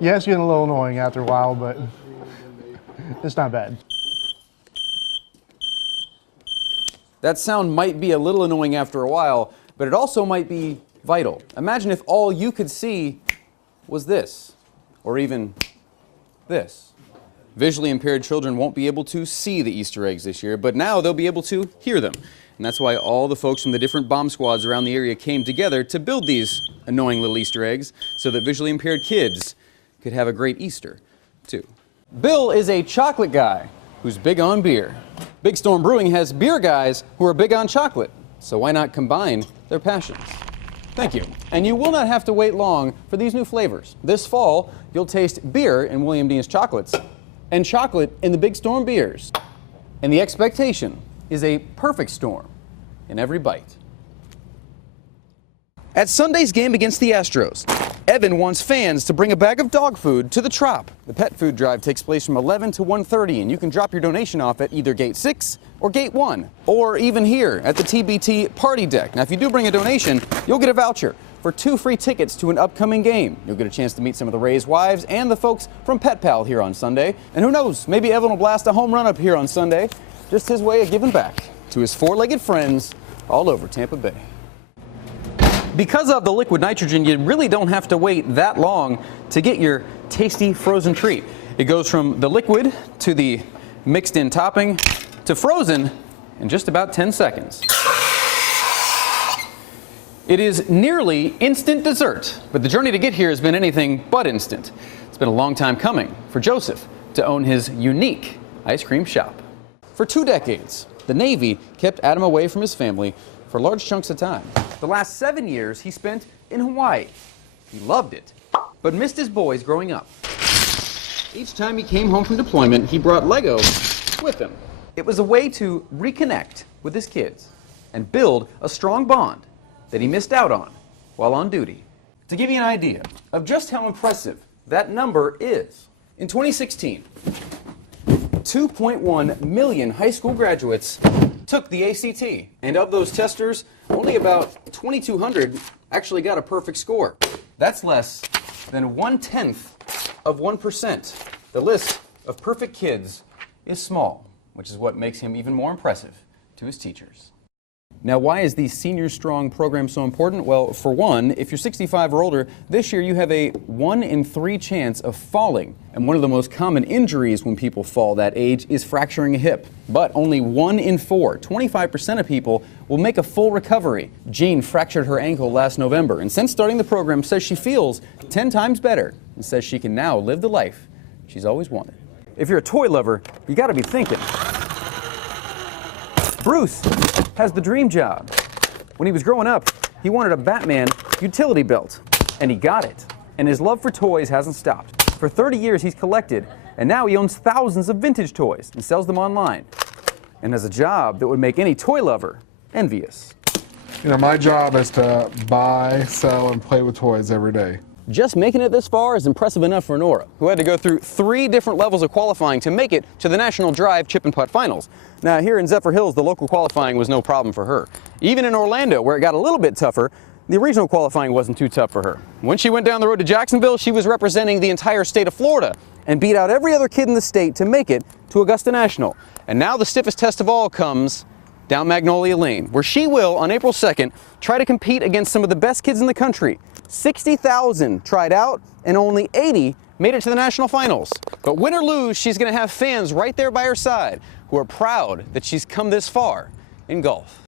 Yeah, it's getting a little annoying after a while, but it's not bad. That sound might be a little annoying after a while, but it also might be vital. Imagine if all you could see was this, or even this. Visually impaired children won't be able to see the Easter eggs this year, but now they'll be able to hear them. And that's why all the folks from the different bomb squads around the area came together to build these annoying little Easter eggs so that visually impaired kids could have a great Easter, too. Bill is a chocolate guy who's big on beer. Big Storm Brewing has beer guys who are big on chocolate, so why not combine their passions? Thank you. And you will not have to wait long for these new flavors. This fall, you'll taste beer in William Dean's chocolates and chocolate in the Big Storm beers. And the expectation is a perfect storm in every bite. At Sunday's game against the Astros, Evan wants fans to bring a bag of dog food to the Trop. The pet food drive takes place from 11 to 1:30, and you can drop your donation off at either Gate 6 or Gate 1, or even here at the TBT Party Deck. Now, if you do bring a donation, you'll get a voucher for 2 free tickets to an upcoming game. You'll get a chance to meet some of the Rays' wives and the folks from Pet Pal here on Sunday. And who knows, maybe Evan will blast a home run up here on Sunday. Just his way of giving back to his 4-legged friends all over Tampa Bay. Because of the liquid nitrogen, you really don't have to wait that long to get your tasty frozen treat. It goes from the liquid to the mixed in topping to frozen in just about 10 seconds. It is nearly instant dessert, but the journey to get here has been anything but instant. It's been a long time coming for Joseph to own his unique ice cream shop. For 2 decades, the Navy kept Adam away from his family for large chunks of time. The last 7 years he spent in Hawaii. He loved it, but missed his boys growing up. Each time he came home from deployment, he brought Lego with him. It was a way to reconnect with his kids and build a strong bond that he missed out on while on duty. To give you an idea of just how impressive that number is, in 2016, 2.1 million high school graduates took the ACT, and of those testers, only about 2,200 actually got a perfect score. That's less than 1/10 of 1%. The list of perfect kids is small, which is what makes him even more impressive to his teachers. Now, why is the Senior Strong program so important? Well, for one, if you're 65 or older, this year you have a 1 in 3 chance of falling. And one of the most common injuries when people fall that age is fracturing a hip. But only 1 in 4, 25% of people, will make a full recovery. Jean fractured her ankle last November, and since starting the program says she feels 10 times better and says she can now live the life she's always wanted. If you're a toy lover, you gotta be thinking. Bruce has the dream job. When he was growing up, he wanted a Batman utility belt, and he got it. And his love for toys hasn't stopped. For 30 years, he's collected, and now he owns thousands of vintage toys and sells them online, and has a job that would make any toy lover envious. You know, my job is to buy, sell, and play with toys every day. Just making it this far is impressive enough for Nora, who had to go through 3 different levels of qualifying to make it to the National Drive Chip and Putt Finals. Now, here in Zephyr Hills, the local qualifying was no problem for her. Even in Orlando, where it got a little bit tougher, the regional qualifying wasn't too tough for her. When she went down the road to Jacksonville, she was representing the entire state of Florida and beat out every other kid in the state to make it to Augusta National. And now the stiffest test of all comes down Magnolia Lane, where she will, on April 2nd, try to compete against some of the best kids in the country. 60,000 tried out, and only 80 made it to the national finals. But win or lose, she's going to have fans right there by her side who are proud that she's come this far in golf.